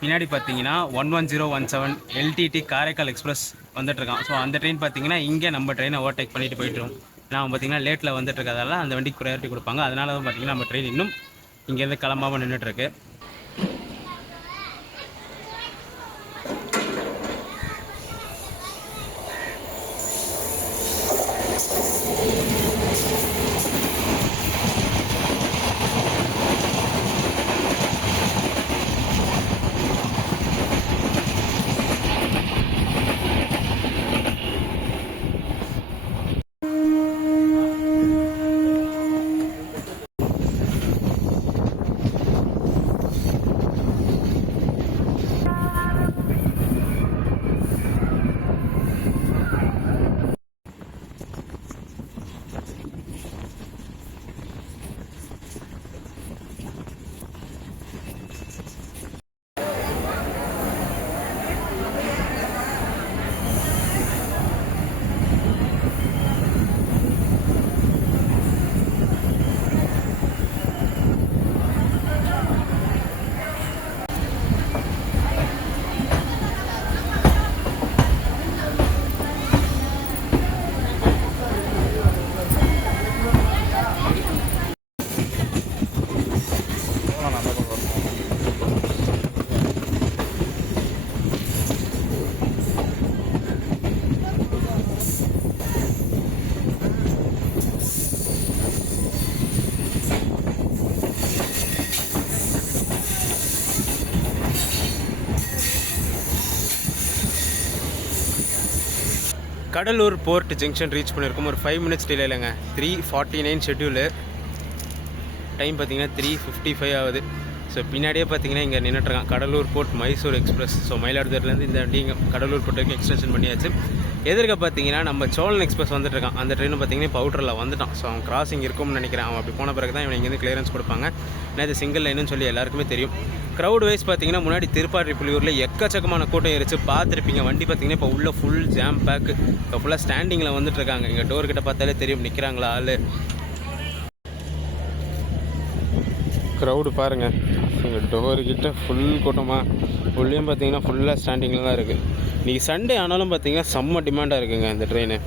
பின்னாடி பார்த்தீங்கன்னா 11017 LTT காரைக்கால் எக்ஸ்பிரஸ் வந்துட்டுருக்கான். ஸோ அந்த ட்ரெயின் பார்த்தீங்கன்னா இங்கே நம்ம ட்ரெயினை ஓவர்டேக் பண்ணிட்டு போயிட்டுருவோம். நான் பார்த்தீங்கன்னா லேட்டில் வந்துட்டு இருக்கிறதால அந்த வண்டிக்கு ப்ரையாரிட்டி கொடுப்பாங்க. அதனால தான் பார்த்தீங்கன்னா நம்ம ட்ரெயின் இன்னும் இங்கேருந்து கிளம்பாமல் நின்றுட்டுருக்கு. கடலூர் போர்ட் ஜங்ஷன் ரீச் பண்ணியிருக்கோம். ஒரு 5 மினிட்ஸ் டிலே இல்லைங்க. 3:49 ஷெட்யூலு. டைம் பார்த்தீங்கன்னா 3:55 ஆகுது. ஸோ பின்னாடியே பார்த்தீங்கன்னா இங்கே நின்றுட்டுருக்கான் Cuddalore port Mysore express. So மயிலாடுதுறையிலேருந்து இந்த வண்டி இங்கே கடலூர் போர்ட்டுக்கு எக்ஸ்டென்ஷன் பண்ணியாச்சு. எதிர்க்க பார்த்தீங்கன்னா நம்ம சோழன் எக்ஸ்பிரஸ் வந்துட்டுருக்கான். அந்த ட்ரெயினும் பார்த்தீங்கன்னா இப்போ அவுட்டரில் வந்துட்டான். ஸோ அவன் கிராசிங் இருக்கும்னு நினைக்கிறேன். அவன் அப்படி போன பிறகு தான் இவன் இங்கேருந்து கிளியரன்ஸ் கொடுப்பாங்க. ஏன்னா இது சிங்கிள் லைனுன்னு சொல்லி எல்லாருக்குமே தெரியும். க்ரௌட் வைஸ் பார்த்தீங்கன்னா முன்னாடி திருப்பாடி புலியூரில் எக்கச்சக்கமான கூட்டம் இருந்துச்சு, பார்த்துருப்பீங்க. வண்டி பார்த்தீங்கன்னா இப்போ உள்ள ஃபுல் ஜாம் பேக்கு. இப்போ ஃபுல்லாக ஸ்டாண்டிங்கில் வந்துட்டுருக்காங்க. இங்கே டோர் கிட்ட பார்த்தாலே தெரியும் நிற்கிறாங்களா ஆள். க்ரௌடு பாருங்கள், இங்கே டோர்கிட்ட ஃபுல் கூட்டமாக. உள்ளேயும் பார்த்தீங்கன்னா ஃபுல்லாக ஸ்டாண்டிங்கில் தான் இருக்குது. இன்றைக்கி சண்டே ஆனாலும் பார்த்தீங்கன்னா செம்ம டிமாண்டாக இருக்குங்க இந்த ட்ரெயின்.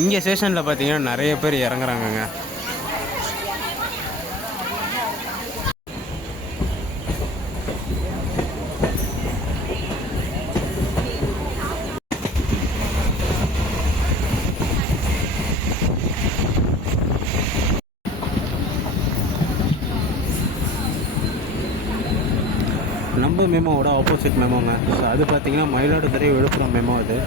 இங்கே ஸ்டேஷனில் பார்த்தீங்கன்னா நிறைய பேர் இறங்குறாங்கங்க. நம்ம மெமோவோட ஆப்போசிட் மெமோங்க. ஸோ அது பார்த்தீங்கன்னா மயிலாடுதுறை விழுப்புரம் மெமோ அது.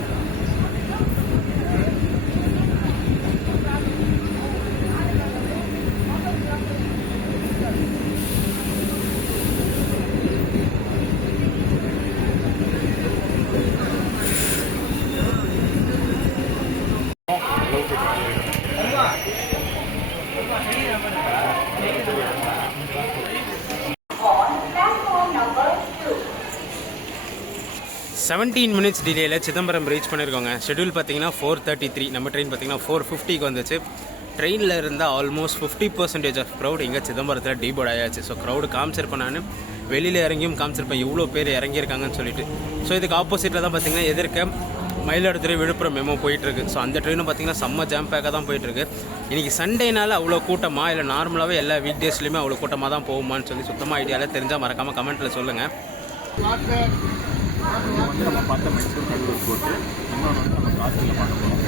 செவன்டீன் மினிட்ஸ் டிலேயில் சிதம்பரம் ரீச் பண்ணியிருக்கோங்க. ஷெட்யூல் பார்த்தீங்கன்னா 4:33, நம்ம ட்ரெயின் பார்த்தீங்கன்னா 4:50க்கு வந்துச்சு. ட்ரெயினில் இருந்தால் ஆல்மோஸ்ட் 50% ஆஃப் க்ரௌட் இங்கே சிதம்பரத்தில் டீபோர்ட் ஆயாச்சு. ஸோ க்ரௌடு காமிச்சிருப்பேன், நான் வெளியில் இறங்கியும் காமிச்சிருப்பேன் இவ்வளோ பேர் இறங்கியிருக்காங்கன்னு சொல்லிட்டு. ஸோ இதுக்கு ஆப்போசிட்டில் தான் பார்த்தீங்கன்னா எதிர்க்க மயிலாடுதுறை விழுப்புரம் மெமோ போயிட்டுருக்கு. ஸோ அந்த ட்ரெயினும் பார்த்தீங்கன்னா செம்ம ஜாம் பேக்காக தான் போயிட்டுருக்கு. இன்றைக்கி சண்டேனால அவ்வளோ கூட்டமாக இல்லை நார்மலாகவே எல்லா வீக் டேஸ்லையுமே அவ்வளோ கூட்டமாக தான் போகுமான்னு சொல்லி சுத்தமாக ஐடியாவில் தெரிஞ்சால் மறக்காமல் கமெண்ட்டில் சொல்லுங்கள். நம்ம பார்த்த மைசூர் கடலூர் போட்டு இன்னொன்று நம்ம காசியில் பார்க்க போகிறோம்.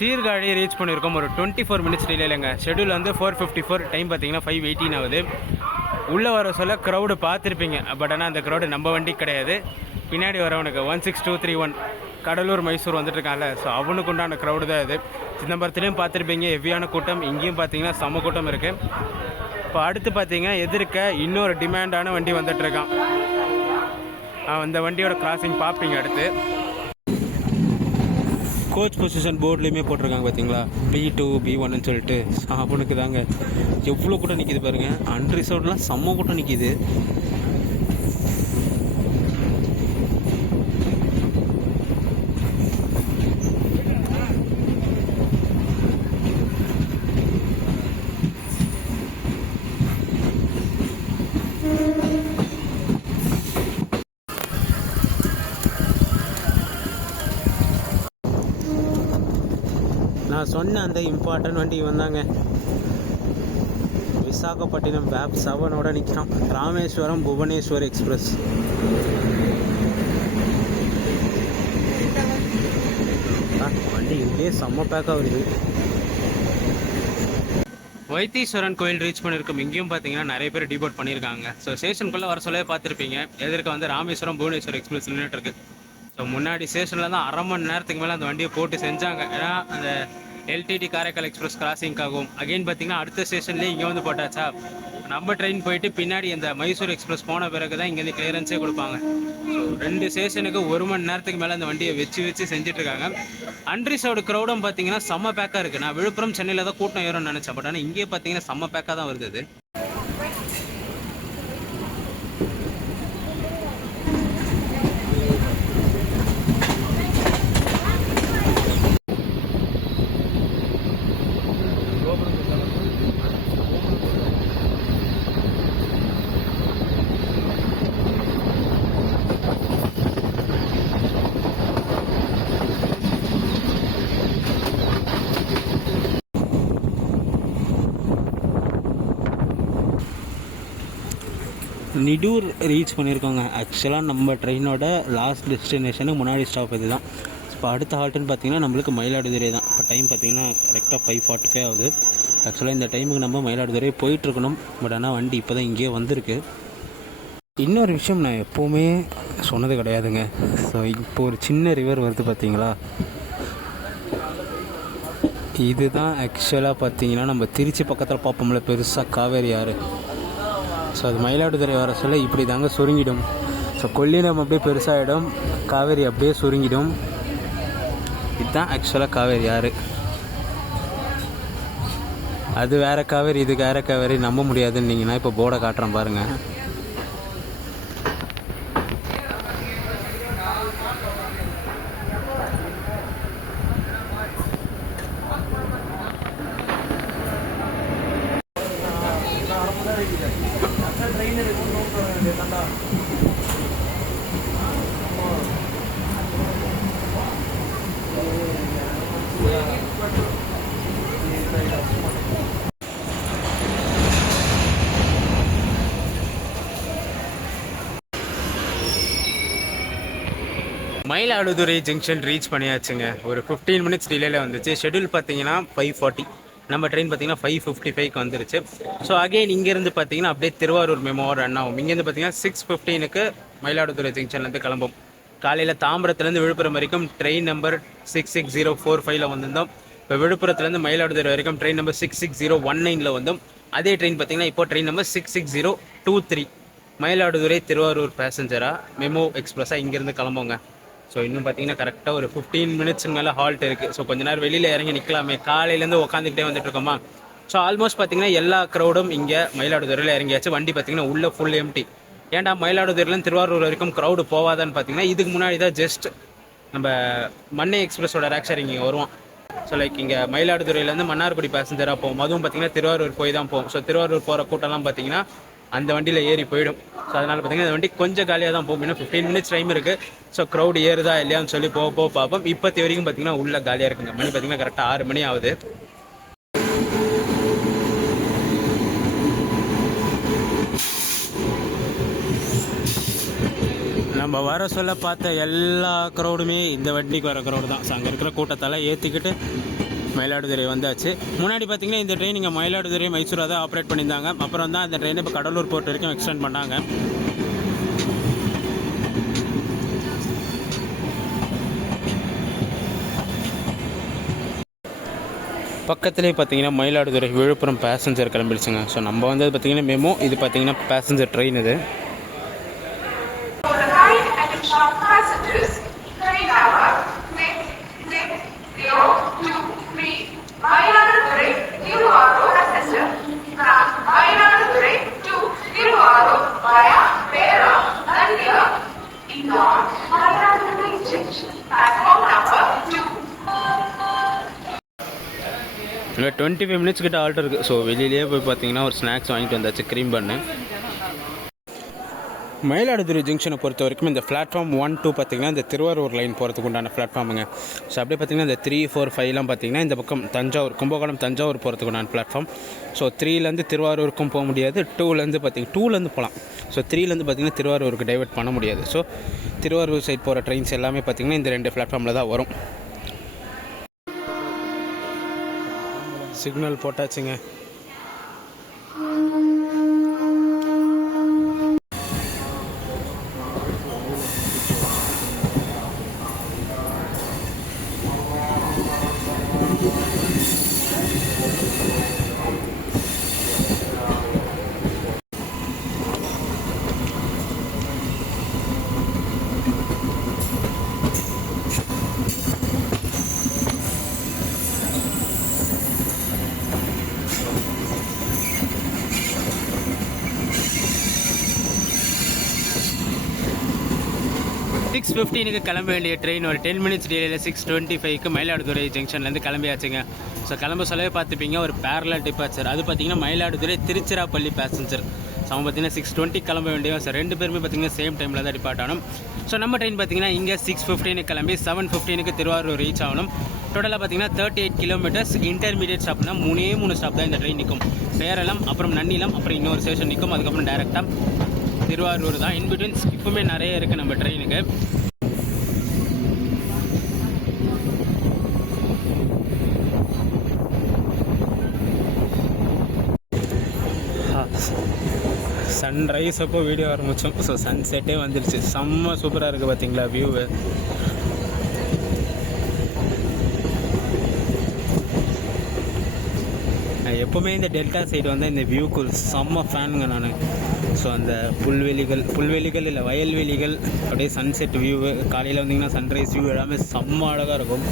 சீர்காழி ரீச் பண்ணியிருக்கோம் ஒரு 24 மினிட்ஸ் டிலேலங்க. ஷெட்யூல் வந்து 4:54, டைம் பார்த்தீங்கன்னா 5:18 ஆகுது. உள்ளே வர சொல்ல க்ரௌடு பார்த்துருப்பீங்க, பட் ஆனால் அந்த க்ரௌடு நம்ம வண்டி கிடையாது. பின்னாடி வரவனுக்கு 16231 கடலூர் மைசூர் வந்துட்டுருக்காங்கல்ல, ஸோ அவனுக்கு உண்டான க்ரௌடு தான் இது. சிதம்பரத்துலேயும் பார்த்துருப்பீங்க ஹெவியான கூட்டம், இங்கேயும் பார்த்தீங்கன்னா செம்ம கூட்டம் இருக்குது. இப்போ அடுத்து பார்த்தீங்கன்னா எதிர்க்க இன்னொரு டிமாண்டான வண்டி வந்துட்டுருக்கான். அந்த வண்டியோட கிராசிங் பார்ப்பீங்க அடுத்து. கோச் பொசிஷன் போர்ட்லேயுமே போட்டிருக்காங்க பார்த்தீங்களா, B2 B1ன்னு சொல்லிட்டு. அவனுக்கு தாங்க எவ்வளோ கூட்டம் நிற்கிது பாருங்கள். அன்ரிசர்வ்ட்லாம் செம்ம கூட்டம் நிற்கிது. நான் சொன்ன அந்த இம்பார்ட்டன்ட் வண்டி வந்தாங்க. விசாகப்பட்டினம் வேப் 7ஓட நிற்கிறான். ராமேஸ்வரம் புவனேஸ்வர் எக்ஸ்பிரஸ். வண்டி இங்கே செம்ம பேக்காக வருது. வைத்தீஸ்வரன் கோயில் ரீச் பண்ணியிருக்கோம். இங்கேயும் பார்த்தீங்கன்னா நிறைய பேர் டிபோர்ட் பண்ணியிருக்காங்க. ஸோ ஸ்டேஷனுக்குள்ளே வர சொல்லவே பார்த்துருப்பீங்க, எதிர்க்க வந்து ராமேஸ்வரம் புவனேஸ்வர் எக்ஸ்பிரஸ் நின்றுட்டு இருக்கு. ஸோ முன்னாடி ஸ்டேஷனில் தான் அரை மணி நேரத்துக்கு மேலே அந்த வண்டியை போட்டு செஞ்சாங்க. ஏன்னா அந்த LTT காரைக்கால் எக்ஸ்பிரஸ் கிராசிங்காகும். அகைன் பார்த்தீங்கன்னா அடுத்த ஸ்டேஷன்லேயே இங்கே வந்து போட்டாச்சா, நம்ம ட்ரெயின் போயிட்டு பின்னாடி அந்த மைசூர் எக்ஸ்பிரஸ் போன பிறகு தான் இங்கேருந்து கிளியரன்ஸே கொடுப்பாங்க. ஸோ 2 ஸ்டேஷனுக்கு 1 மணி நேரத்துக்கு மேலே அந்த வண்டியை வச்சு செஞ்சுட்ருக்காங்க. அன்ரிசர்வ்டு க்ரௌடும் பார்த்தீங்கன்னா செம்ம பேக்காக இருக்குது. நான் விழுப்புரம் சென்னையில் தான் கூட்டம் ஏறும்னு நினச்சேன், பட் ஆனால் இங்கே பார்த்தீங்கன்னா செம்ம பேக்காக தான் வருது. நிடூர் ரீச் பண்ணியிருக்கோங்க. ஆக்சுவலாக நம்ம ட்ரெயினோட லாஸ்ட் டெஸ்டினேஷனுக்கு முன்னாடி ஸ்டாப் இது தான். இப்போ அடுத்த ஹால்ட்டுன்னு பார்த்தீங்கன்னா நம்மளுக்கு மயிலாடுதுறை தான். இப்போ டைம் பார்த்தீங்கன்னா கரெக்டாக 5:45 ஆகுது. ஆக்சுவலாக இந்த டைமுக்கு நம்ம மயிலாடுதுறை போயிட்டுருக்கணும். பட் ஆனால் வண்டி இப்போ தான் இங்கேயே வந்திருக்கு. இன்னொரு விஷயம் நான் எப்போவுமே சொன்னது கிடையாதுங்க. ஸோ இப்போ ஒரு சின்ன ரிவர் வருது பார்த்தீங்களா, இதுதான் ஆக்சுவலாக பார்த்தீங்கன்னா நம்ம திருச்சி பக்கத்தில் பார்ப்போம்ல பெருசாக காவேரி ஆறு. ஸோ அது மயிலாடுதுறை வர சொல்ல இப்படி தாங்க சுருங்கிடும். ஸோ கொள்ளிடம் அப்படியே பெருசாகிடும், காவேரி அப்படியே சுருங்கிடும். இதுதான் ஆக்சுவலாக காவேரி ஆறு. அது வேறு காவேரி, இது வேறு காவேரி, நம்ப முடியாதுன்னு நீங்கள் நான் இப்போ போர்டை காட்டுறேன் பாருங்கள். மயிலாடுதுறை ஜங்ஷன் ரீச் பண்ணியாச்சுங்க. ஒரு 15 மினிட்ஸ் டிலேயில் வந்துச்சு. ஷெட்யூல் பார்த்தீங்கன்னா 5:40, நம்ம ட்ரெயின் பார்த்தீங்கன்னா 5:55க்கு வந்துருச்சு. ஸோ அகெயின் இங்கேருந்து பார்த்தீங்கன்னா அப்படியே திருவாரூர் மெமோ ரன் ஆகும். இங்கேருந்து பார்த்தீங்கன்னா 6:15க்கு மயிலாடுதுறை ஜங்ஷன்லேருந்து கிளம்பும். காலையில் தாம்பரத்துலேருந்து விழுப்புரம் வரைக்கும் ட்ரெயின் நம்பர் 66045 வந்திருந்தோம். இப்போ விழுப்புரத்துலேருந்து மயிலாடுதுறை வரைக்கும் ட்ரெயின் நம்பர் 66019 வந்தோம். அதே ட்ரெயின் பார்த்தீங்கன்னா இப்போ ட்ரெயின் நம்பர் 66023 மயிலாடுதுறை திருவாரூர் பேசஞ்சராக மெமோ எக்ஸ்பிரஸாக இங்கேருந்து கிளம்புங்க. ஸோ இன்னும் பார்த்தீங்கன்னா கரெக்டாக ஒரு 15 மினிட்ஸுக்கு மேலே ஹால்ட் இருக்குது. ஸோ கொஞ்ச நேரம் வெளியில் இறங்கி நிற்கலாமே, காலையிலேருந்து உட்காந்துக்கிட்டே வந்துட்டு இருக்கோமா. ஸோ ஆல்மோஸ்ட் பார்த்தீங்கன்னா எல்லா க்ரௌடும் இங்கே மயிலாடுதுறையில் இறங்கியாச்சு. வண்டி பார்த்தீங்கன்னா உள்ள ஃபுல் எம்டி. ஏன்டா மயிலாடுதுறையிலேருந்து திருவாரூர் வரைக்கும் க்ரௌடு போவாதான்னு பார்த்தீங்கன்னா இதுக்கு முன்னாடி தான் ஜஸ்ட் நம்ம மண்ணை எக்ஸ்பிரஸோட ரேக்ஷர் இங்கே வருவான். ஸோ லைக் இங்கே மயிலாடுதுறையிலேருந்து மன்னார்குடி பேசஞ்சராக போகும், அதுவும் பார்த்தீங்கன்னா திருவாரூர் போய் தான் போகும். ஸோ திருவாரூர் போகிற கூட்டம்லாம் பார்த்தீங்கன்னா அந்த வண்டியில் ஏறி போயிடும். ஸோ அதனால் பார்த்தீங்கன்னா இந்த வண்டி கொஞ்சம் காலியாக தான் போகும். இன்னும் 15 மினிட்ஸ் டைம் இருக்குது. ஸோ க்ரௌட் ஏறுதா இல்லையான்னு சொல்லி போக பார்ப்போம். இப்போத்தி வரைக்கும் பார்த்தீங்கன்னா உள்ள காலியாக இருக்குங்க. மணி பார்த்தீங்கன்னா கரெக்டாக 6 மணி ஆகுது. நம்ம வர சொல்ல பார்த்த எல்லா க்ரௌடுமே இந்த வண்டிக்கு வர க்ரௌடு தான். ஸோ அங்கே இருக்கிற கூட்டத்தால் ஏற்றிக்கிட்டு மயிலாடுதுறை வந்தாச்சு. முன்னாடி பார்த்தீங்கன்னா இந்த ட்ரெயின் இங்கே மயிலாடுதுறை மைசூராக தான் ஆப்ரேட் பண்ணியிருந்தாங்க. அப்புறம் தான் அந்த ட்ரெயினை இப்போ கடலூர் போர்ட் வரைக்கும் எக்ஸ்டெண்ட் பண்ணாங்க. பக்கத்துலேயே பார்த்தீங்கன்னா மயிலாடுதுறை விழுப்புரம் பேசஞ்சர் கிளம்பிடுச்சுங்க. ஸோ நம்ம வந்து பார்த்தீங்கன்னா மெமோ, இது பார்த்தீங்கன்னா பேசஞ்சர் ட்ரெயின். இது இல்லை 25 மினிட்ஸ் கிட்ட ஆல்ட் இருக்குது. ஸோ வெளியிலேயே போய் பார்த்தீங்கன்னா ஒரு ஸ்நாக்ஸ் வாங்கிட்டு வந்தாச்சு, க்ரீம் பண்ணு. மயிலாடுதுறை ஜங்ஷனை பொறுத்த வரைக்கும் இந்த பிளாட்ஃபார்ம் 1, 2 பார்த்தீங்கன்னா இந்த திருவாரூர் லைன் போகிறதுக்கு உண்டான பிளாட்ஃபார்முங்க. ஸோ அப்படியே பார்த்தீங்கன்னா இந்த 3, 4, 5லாம் பார்த்தீங்கன்னா இந்த பக்கம் தஞ்சாவூர், கும்பகோணம் தஞ்சாவூர் போகிறதுக்கு உண்டான பிளாட்ஃபார்ம். ஸோ 3லேருந்து திருவாரூருக்கும் போக முடியாது, 2லேருந்து பார்த்தீங்கன்னா 2லேருந்து போகலாம். ஸோ 3லேருந்து பார்த்தீங்கன்னா திருவாரூருக்கு டைவர்ட் பண்ண முடியாது. ஸோ திருவாரூர் சைட் போகிற ட்ரெயின்ஸ் எல்லாமே பார்த்தீங்கன்னா இந்த 2 பிளாட்ஃபார்மில் தான் வரும். சிக்னல் போட்டாச்சுங்க. சிக்ஸ் 6:15க்கு கிளம்ப வேண்டிய ட்ரெயின் ஒரு 10 மினிட்ஸ் டிலேயில் 6:25க்கு மயிலாடுதுறை ஜங்ஷன்லேருந்து கிளம்பியாச்சுங்க. ஸோ கிளம்ப சொல்லவே பார்த்துப்பீங்க ஒரு பேரலல் டிபார்ச்சர். அது பார்த்தீங்கன்னா மயிலாடுதுறை திருச்சிராப்பள்ளி பேசஞ்சர். ஸோ அவங்க பார்த்தீங்கன்னா 6:20 கிளம்ப வேண்டியவன். ஸோ 2 பேருமே பார்த்தீங்கன்னா சேம் டைமில் தான் டிபார்ட் ஆகணும். ஸோ நம்ம ட்ரெயின் பார்த்தீங்கன்னா இங்கே 6:15 கிளம்பி 7:15க்கு திருவாரூர் ரீச் ஆகணும். டோட்டலாக பார்த்தீங்கன்னா 38 கிலோமீட்டர்ஸ். இன்டர்மீடியட் ஸ்டாப்னா 3 ஸ்டாப் தான் இந்த ட்ரெயின் நிற்கும். பேரளம், அப்புறம் நன்னிலம், அப்புறம் இன்னொரு ஸ்டேஷன் நிற்கும். அதுக்கப்புறம் டேரெக்டாக திருவாரூர் தான். இன்பிட்வீன் ஸ்கிப்புமே நிறைய இருக்குது நம்ம ட்ரெயினுக்கு. சன்ரைஸ் அப்போ வீடியோ ஆரம்பித்தோம். ஸோ சன்செட்டே வந்துருச்சு. செம்ம சூப்பராக இருக்குது பார்த்தீங்களா வியூவு. எப்போவுமே இந்த டெல்டா சைடு வந்து இந்த வியூக்கு செம்ம ஃபேனுங்க நான். ஸோ அந்த புல்வெளிகள் இல்லை வயல்வெளிகள், அப்படியே சன்செட் வியூவு, காலையில் வந்தீங்கன்னா சன்ரைஸ் வியூ எல்லாமே செம்ம அழகாக இருக்கும்.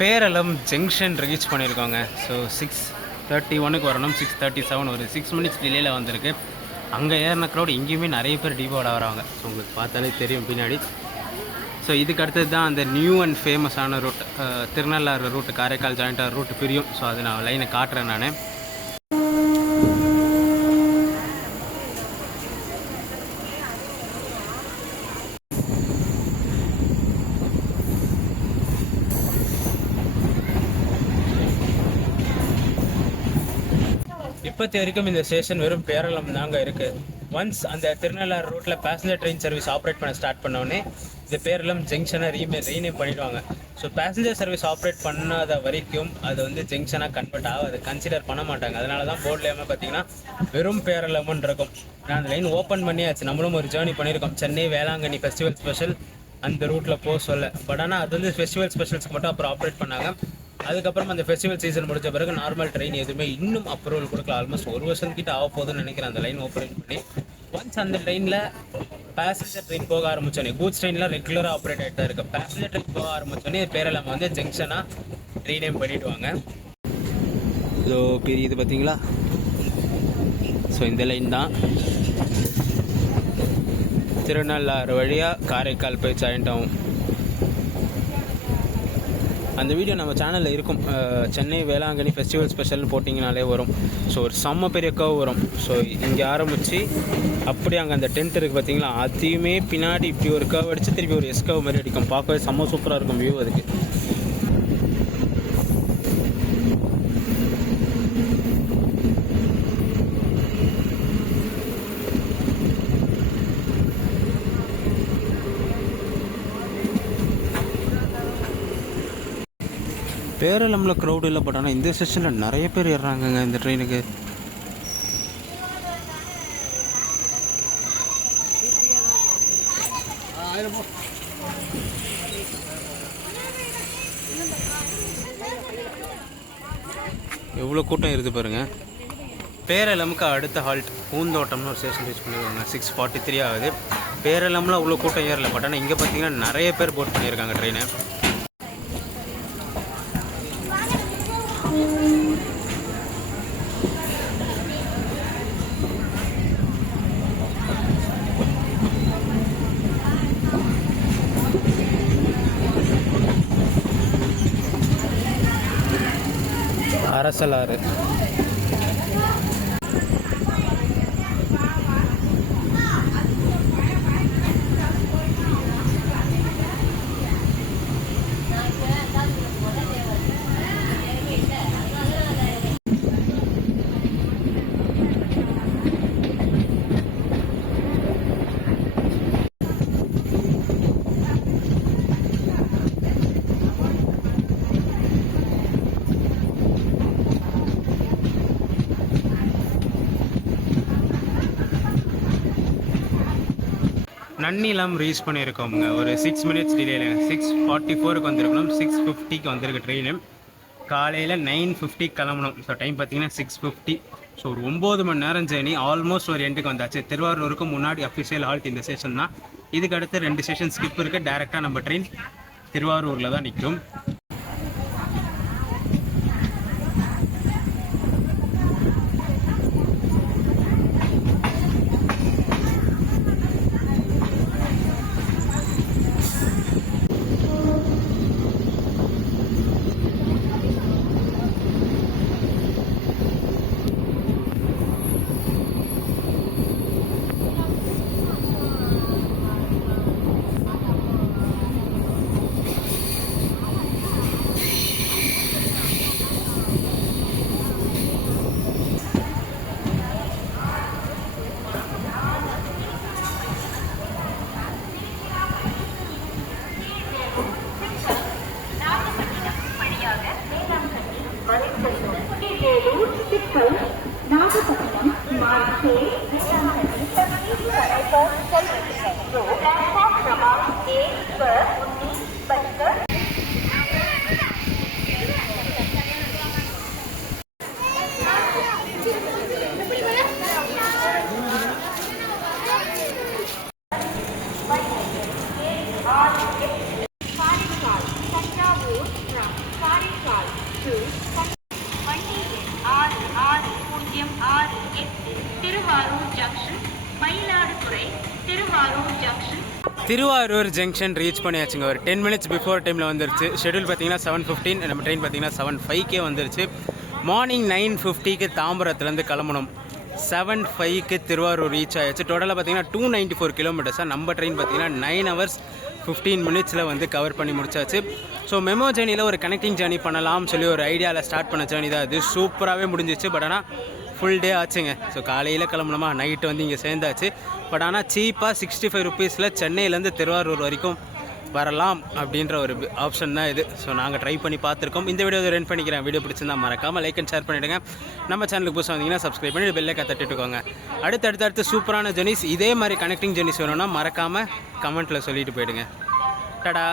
பேரளம் ஜங்ஷன் ரீச் பண்ணியிருக்கோங்க. ஸோ 6:31 வரணும், 6:37 ஒரு 6 மினிட்ஸ் டிலேயில் வந்திருக்கு. அங்கே ஏறின க்ரௌட் இங்கேயுமே நிறைய பேர் டீபோட வராங்க. ஸோ உங்களுக்கு பார்த்தாலே தெரியும் பின்னாடி. ஸோ இதுக்கு அடுத்தது தான் அந்த நியூ அண்ட் ஃபேமஸான ரூட், திருநள்ளாறு ரூட், காரைக்கால் ஜாயிண்டாக ரூட் பிரியும். ஸோ அது நான் லைனை காட்டுறேன் நான். இப்போத்தி வரைக்கும் இந்த ஸ்டேஷன் வெறும் பேரளம் தாங்க இருக்குது. ஒன்ஸ் அந்த திருநள்ளாறு ரூட்டில் பேசஞ்சர் ட்ரெயின் சர்வீஸ் ஆப்ரேட் பண்ண ஸ்டார்ட் பண்ணோடனே இந்த பேரளம் ஜங்ஷனை ரீநேம் பண்ணிவிடுவாங்க. ஸோ பேசஞ்சர் சர்வீஸ் ஆப்ரேட் பண்ணாத வரைக்கும் அது வந்து ஜங்ஷனாக கன்வெர்ட் ஆகும், அதை கன்சிடர் பண்ண மாட்டாங்க. அதனால தான் போர்ட்லேயுமே பார்த்தீங்கன்னா வெறும் பேரளம்னு இருக்கும். நான் அந்த லைன் ஓப்பன் பண்ணியாச்சு, நம்மளும் ஒரு ஜேர்னி பண்ணியிருக்கோம். சென்னை வேளாங்கண்ணி ஃபெஸ்டிவல் ஸ்பெஷல் அந்த ரூட்டில் போக சொல்ல. பட் ஆனால் அது வந்து ஃபெஸ்டிவல் ஸ்பெஷல்ஸ்க்கு மட்டும் அப்புறம் ஆப்ரேட் பண்ணாங்க. அதுக்கப்புறம் அந்த ஃபெஸ்டிவல் சீசன் முடிஞ்ச பிறகு நார்மல் ட்ரெயின் எதுவுமே இன்னும் அப்ரூவல் கொடுக்கல. ஆல்மோஸ்ட் ஒரு வருஷத்துக்கிட்ட ஆக போகுதுன்னு நினைக்கிறேன் அந்த லைன் ஓப்பன் பண்ணி. ஒன்ஸ் அந்த ட்ரெயினில் பேசஞ்சர் ட்ரெயின் போக ஆரம்பிச்சோன்னே, கூட்ஸ் ட்ரெயின்லாம் ரெகுலராக ஆப்ரேட் ஆகிட்டு தான் இருக்குது. பேசஞ்சர் ட்ரெயின் போக ஆரம்பிச்சோன்னே பேரளம் வந்து ஜங்ஷனாக ரீநேம் பண்ணிவிடுவாங்க. ஸோ பெரிய இது பார்த்தீங்களா? ஸோ இந்த லைன் தான் திருநள்ளாறு வழியாக காரைக்கால் போய் ஜாயிண்ட் ஆகும். அந்த வீடியோ நம்ம சேனலில் இருக்கும். சென்னை வேளாங்கண்ணி ஃபெஸ்டிவல் ஸ்பெஷல்னு போட்டிங்கனாலே வரும். ஸோ ஒரு செம்ம பெரிய கர்வ் வரும். ஸோ இங்கே ஆரம்பித்து அப்படியே அங்கே அந்த டென்ட் இருக்குது பார்த்தீங்களா, அதையுமே பின்னாடி இப்படி ஒரு கர்வ் அடித்து திருப்பி ஒரு எஸ் கர்வ் மாதிரி அடிக்கும். பார்க்கவே செம்ம சூப்பராக இருக்கும் வியூ அதுக்கு. பேரளம்ல க்ரௌட் இல்லை, பட் ஆனால் இந்த ஸ்டேஷனில் நிறைய பேர் ஏறுறாங்கங்க இந்த ட்ரெயினுக்கு. எவ்வளோ கூட்டம் இருக்குது பாருங்கள். பேரளமுக்கு அடுத்த ஹால்ட் பூந்தோட்டம்னு ஒரு ஸ்டேஷன் ரீச் பண்ணிடுவாங்க. 6:43 ஆகுது. பேரளம்ல அவ்வளோ கூட்டம் ஏறல, பட் ஆனால் இங்கே பார்த்தீங்கன்னா நிறைய பேர் போட் பண்ணியிருக்காங்க ட்ரெயினை. அரசலாறு நன்னிலம் ரீச் பண்ணியிருக்கோங்க. ஒரு 6 மினிட்ஸ் டிலேல 6:44க்கு வந்திருக்கணும். 6:50க்கு வந்திருக்கு ட்ரெயின். காலையில் 9:50 கிளம்பணும். ஸோ டைம் பார்த்தீங்கன்னா 6:50. ஸோ ஒரு 9 மணி நேரம் ஜேர்னி ஆல்மோஸ்ட் ஒரு எண்டுக்கு வந்தாச்சு. திருவாரூருக்கு முன்னாடி அஃபிஷியல் ஹால்ட் இந்த ஸ்டேஷன் தான். இதுக்கு அடுத்து 2 ஸ்டேஷன் ஸ்கிப் இருக்குது. டேரெக்டாக நம்ம ட்ரெயின் திருவாரூரில் தான் நிற்கும். நாகப்பட்டினம் மார்க்கே प्लेटफॉर्म क्रमांक 1 पर 19:25 Thiruvarur junction Mayiladuthurai Thiruvarur junction Thiruvarur junction reach பண்ணியாச்சுங்க. ஒரு 10 மினிட்ஸ் பிஃபோர் டைமில் வந்துருச்சு. ஷெடியூல் பார்த்தீங்கன்னா 7:15. நம்ம ட்ரெயின் பார்த்தீங்கன்னா 7:05 வந்துருச்சு. மார்னிங் 9:50க்கு தாம்பரத்துலேருந்து கிளம்பணும். 7:05க்கு திருவாரூர் ரீச் ஆயாச்சு. டோட்டலாக பார்த்தீங்கன்னா 294 கிலோமீட்டர்ஸாக. நம்ம ட்ரெயின் பார்த்தீங்கன்னா 9 hours 15 மினிட்ஸில் வந்து கவர் பண்ணி முடிச்சாச்சு. ஸோ மெமோ ஜேர்னியில் ஒரு கனெக்டிங் ஜேர்னி பண்ணலாம்னு சொல்லி ஒரு ஐடியாவில் ஸ்டார்ட் பண்ண ஜேர்னி தான் அது. சூப்பராகவே முடிஞ்சிச்சு. பட் ஆனால் ஃபுல் டே ஆச்சுங்க. ஸோ காலையில் கிளம்பணுமா, நைட்டு வந்து இங்கே சேர்ந்தாச்சு. பட் ஆனால் சீப்பாக 65 ருபீஸில் சென்னையிலேருந்து திருவாரூர் வரைக்கும் வரலாம் அப்படின்ற ஒரு ஆப்ஷன் தான் இது. ஸோ நாங்கள் ட்ரை பண்ணி பார்த்துருக்கோம். இந்த வீடியோ ரெண்ட் பண்ணிக்கிறேன். வீடியோ பிடிச்சிருந்தா மறக்காமல் லைக் அண்ட் ஷேர் பண்ணிவிடுங்க. நம்ம சேனலுக்கு புதுசாக வந்தீங்கன்னா சப்ஸ்கிரைப் பண்ணி பெல்லைக்கா தட்டிட்டுக்கோங்க. அடுத்தடுத்து சூப்பரான ஜெர்னிஸ், இதே மாதிரி கனெக்டிங் ஜெர்னிஸ் வேணும்னா மறக்காமல் கமெண்ட்டில் சொல்லிட்டு போயிடுங்க. டடா.